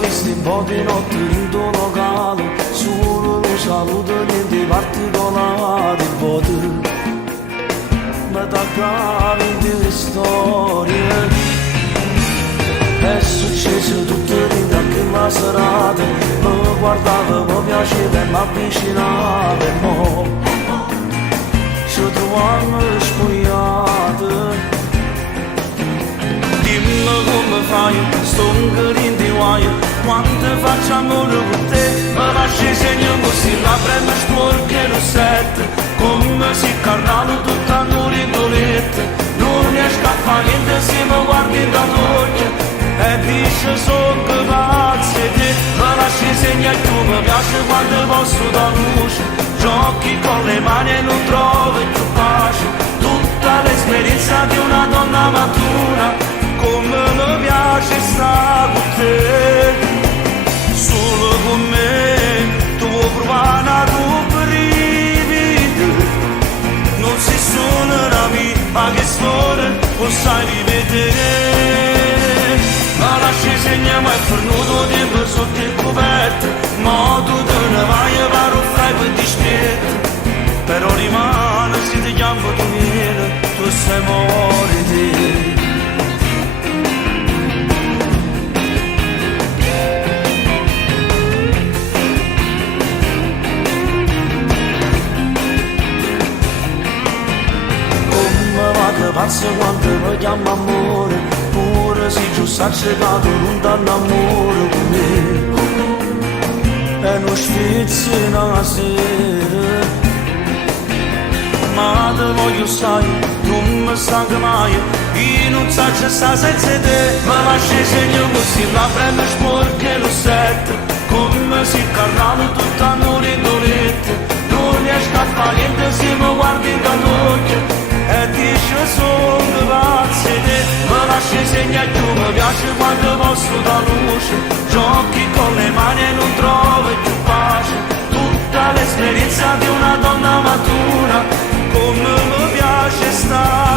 visti un po' di notte in tuo locale, solo un saluto, niente particolare, poi tu mi toccavi in due storie. È successo tutto in quella serata, mi guardava, mi piaceva e mi avvicinava e mo ci troviamo spogliati. Dimmi come fai, sto un green di guaio, quando facciamo con te, mi lasci segno così, la prendo sporca e lo sette, come si carnalo tutta l'origolette, non riesco a fare niente se mi guardi dall'occhio, e dice sono grazie a te, mi lasci segno e tu mi piace quando posso da luce, giochi con le mani e non trovi più pace, tutta l'esperienza di una donna matura, come mi piace stare con te, solo con me, tu vuoi provare a brividi, non si sono la mia, ma che storia possai rivedere, ma lasci segno ma è fornuto tempo sotto il coperto, ma tu te ne vai a fare un fai per dispietto, però rimane se ti chiamo tu vieni, tu sei morti. Pazzo quando mi chiama amore, pure se giusto ha cercato non danno amore con me, e non sfizzi una sera, ma te voglio sai, non mi stanca mai, io non so c'è sta senza te, mi lasci segno così, la prendo sporca e lo sette, come si carnalo tutta l'origolette, non riesco a fare niente se mi guardi dall'occhio, e dice sono grazie a te, mi lasci segno e tu mi piace quando posso da luce, giochi con le mani e non trovi più pace, tutta l'esperienza di una donna matura, come mi piace stare